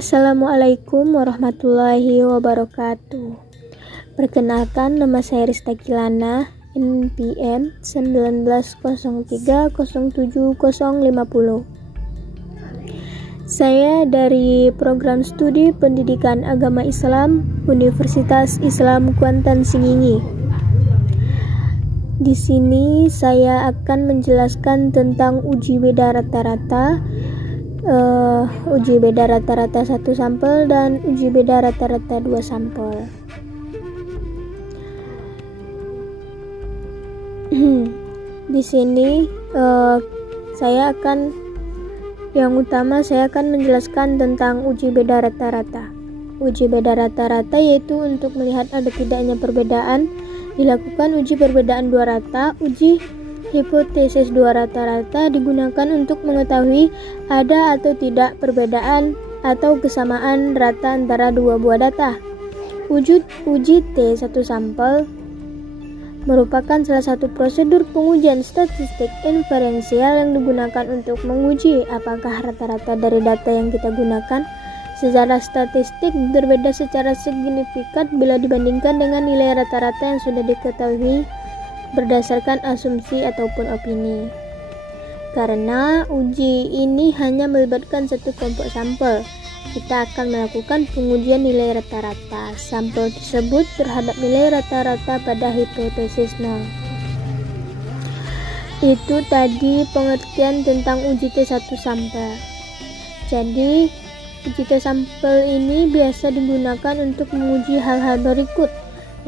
Assalamualaikum warahmatullahi wabarakatuh. Perkenalkan, nama saya Rista Kilana, NPM 1903070050. Saya dari Program Studi Pendidikan Agama Islam Universitas Islam Kuantan Singingi. Di sini saya akan menjelaskan tentang uji beda rata-rata, uji beda rata-rata 1 sampel dan uji beda rata-rata 2 sampel. Di sini saya akan menjelaskan tentang uji beda rata-rata. Uji beda rata-rata yaitu untuk melihat ada tidaknya perbedaan, dilakukan uji perbedaan 2 rata. Uji hipotesis 2 rata-rata digunakan untuk mengetahui ada atau tidak perbedaan atau kesamaan rata antara 2 buah data. Uji T1 sampel merupakan salah satu prosedur pengujian statistik inferensial yang digunakan untuk menguji apakah rata-rata dari data yang kita gunakan secara statistik berbeda secara signifikan bila dibandingkan dengan nilai rata-rata yang sudah diketahui berdasarkan asumsi ataupun opini. Karena uji ini hanya melibatkan satu kelompok sampel, kita akan melakukan pengujian nilai rata-rata sampel tersebut terhadap nilai rata-rata pada hipotesis 0. Itu tadi pengertian tentang uji T1 sampel. Jadi, uji T sampel ini biasa digunakan untuk menguji hal-hal berikut.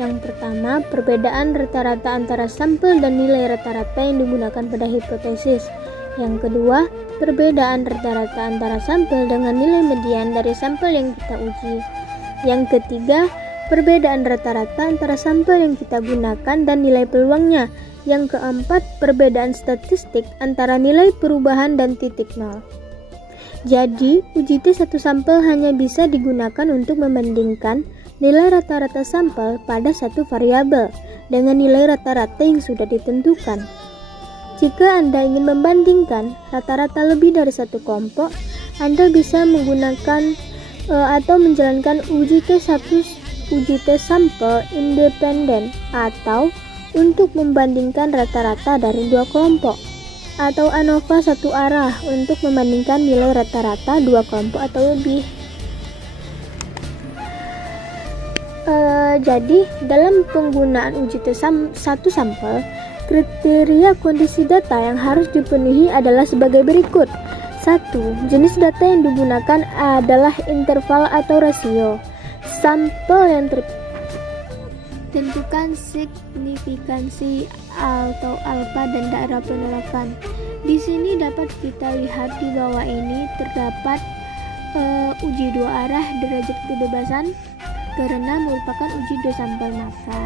Yang pertama, perbedaan rata-rata antara sampel dan nilai rata-rata yang digunakan pada hipotesis. Yang kedua, perbedaan rata-rata antara sampel dengan nilai median dari sampel yang kita uji. Yang ketiga, perbedaan rata-rata antara sampel yang kita gunakan dan nilai peluangnya. Yang keempat, perbedaan statistik antara nilai perubahan dan titik nol. Jadi, uji T1 sampel hanya bisa digunakan untuk membandingkan nilai rata-rata sampel pada satu variabel dengan nilai rata-rata yang sudah ditentukan. Jika Anda ingin membandingkan rata-rata lebih dari satu kelompok, Anda bisa menggunakan atau menjalankan uji T sampel independen atau untuk membandingkan rata-rata dari 2 kelompok, atau ANOVA satu arah untuk membandingkan nilai rata-rata 2 kelompok atau lebih. Jadi, dalam penggunaan uji T1 sampel, kriteria kondisi data yang harus dipenuhi adalah sebagai berikut. 1. Jenis data yang digunakan adalah interval atau rasio. Sampel yang tentukan signifikansi atau alfa dan daerah penolakan. Di sini dapat kita lihat di bawah ini terdapat uji 2 arah derajat kebebasan karena merupakan uji 2 sampel maka.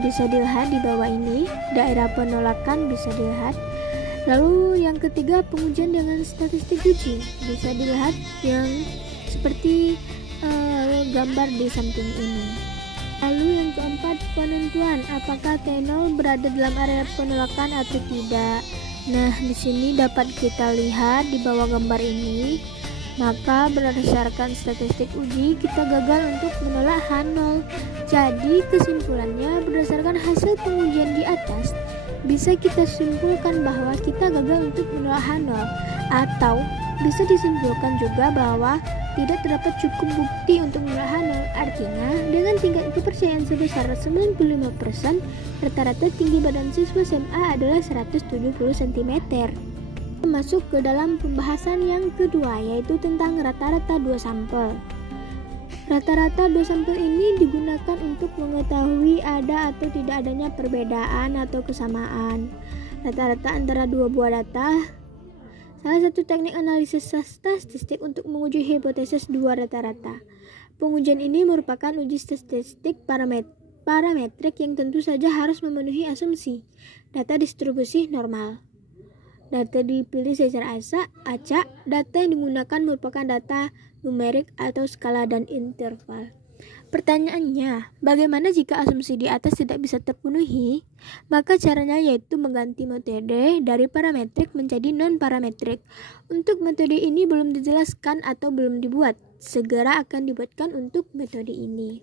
Bisa dilihat di bawah ini daerah penolakan bisa dilihat. Lalu yang ketiga, pengujian dengan statistik uji bisa dilihat yang seperti gambar di samping ini. Lalu yang keempat, penentuan apakah T0 berada dalam area penolakan atau tidak. Di sini dapat kita lihat di bawah gambar ini. Maka berdasarkan statistik uji, kita gagal untuk menolak H0. Jadi kesimpulannya, berdasarkan hasil pengujian di atas, bisa kita simpulkan bahwa kita gagal untuk menolak H0. Atau bisa disimpulkan juga bahwa tidak terdapat cukup bukti untuk menolak H0. Artinya, dengan tingkat kepercayaan sebesar 95%, rata-rata tinggi badan siswa SMA adalah 170 cm. Masuk ke dalam pembahasan yang kedua, yaitu tentang rata-rata 2 sampel. Rata-rata 2 sampel ini digunakan untuk mengetahui ada atau tidak adanya perbedaan atau kesamaan rata-rata antara 2 buah data. Salah satu teknik analisis statistik untuk menguji hipotesis 2 rata-rata. Pengujian ini merupakan uji statistik parametrik yang tentu saja harus memenuhi asumsi data distribusi normal. Data dipilih secara acak. Data yang digunakan merupakan data numerik atau skala dan interval. Pertanyaannya, bagaimana jika asumsi di atas tidak bisa terpenuhi? Maka caranya yaitu mengganti metode dari parametrik menjadi non-parametrik. Untuk metode ini belum dijelaskan atau belum dibuat. Segera akan dibuatkan untuk metode ini.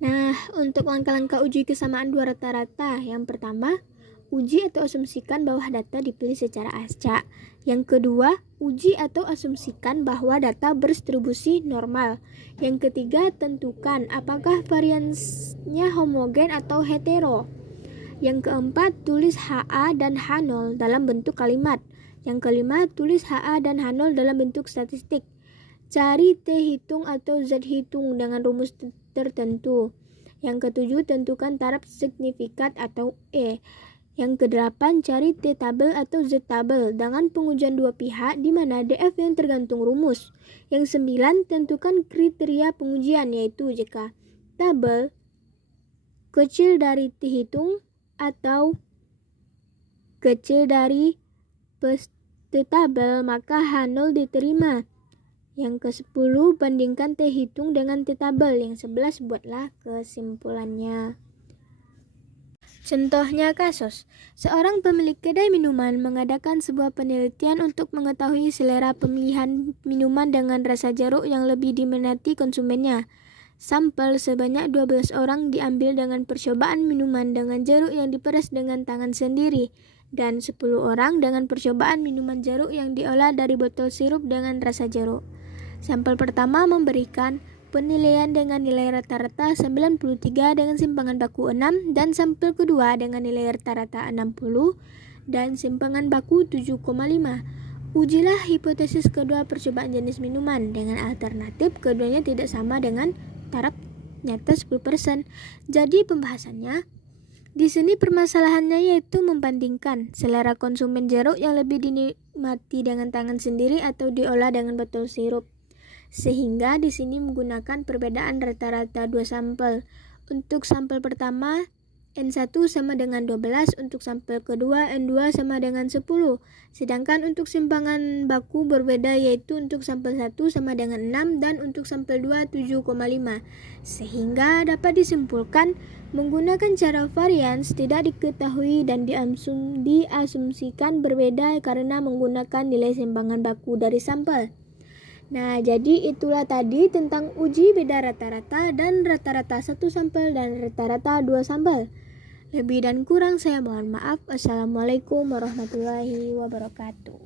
Nah, untuk langkah-langkah uji kesamaan dua rata-rata. Yang pertama, uji atau asumsikan bahwa data dipilih secara acak. Yang kedua, uji atau asumsikan bahwa data berdistribusi normal. Yang ketiga, tentukan apakah variansinya homogen atau hetero. Yang keempat, tulis HA dan H0 dalam bentuk kalimat. Yang kelima, tulis HA dan H0 dalam bentuk statistik. Cari T hitung atau Z hitung dengan rumus tertentu. Yang ketujuh, tentukan taraf signifikat atau E. Yang kedelapan, cari T-tabel atau Z-tabel dengan pengujian dua pihak di mana DF yang tergantung rumus. Yang sembilan, tentukan kriteria pengujian yaitu jika tabel kecil dari T hitung atau kecil dari T-tabel maka H0 diterima. Yang ke-10, bandingkan T hitung dengan T-tabel. Yang 11, buatlah kesimpulannya. Contohnya kasus, seorang pemilik kedai minuman mengadakan sebuah penelitian untuk mengetahui selera pemilihan minuman dengan rasa jeruk yang lebih diminati konsumennya. Sampel sebanyak 12 orang diambil dengan percobaan minuman dengan jeruk yang diperas dengan tangan sendiri dan 10 orang dengan percobaan minuman jeruk yang diolah dari botol sirup dengan rasa jeruk. Sampel pertama memberikan penilaian dengan nilai rata-rata 93 dengan simpangan baku 6 dan sampel kedua dengan nilai rata-rata 60 dan simpangan baku 7,5. Ujilah hipotesis kedua percobaan jenis minuman dengan alternatif keduanya tidak sama dengan taraf nyata 10%. Jadi pembahasannya di sini permasalahannya yaitu membandingkan selera konsumen jeruk yang lebih dinikmati dengan tangan sendiri atau diolah dengan botol sirup. Sehingga di sini menggunakan perbedaan rata-rata dua sampel. Untuk sampel pertama N1 sama dengan 12, untuk sampel kedua N2 sama dengan 10. Sedangkan untuk simpangan baku berbeda yaitu untuk sampel 1 sama dengan 6 dan untuk sampel 2 7,5. Sehingga dapat disimpulkan menggunakan cara varians tidak diketahui dan diasumsikan berbeda karena menggunakan nilai simpangan baku dari sampel. Nah, jadi itulah tadi tentang uji beda rata-rata dan rata-rata satu sampel dan rata-rata dua sampel. Lebih dan kurang saya mohon maaf. Assalamualaikum warahmatullahi wabarakatuh.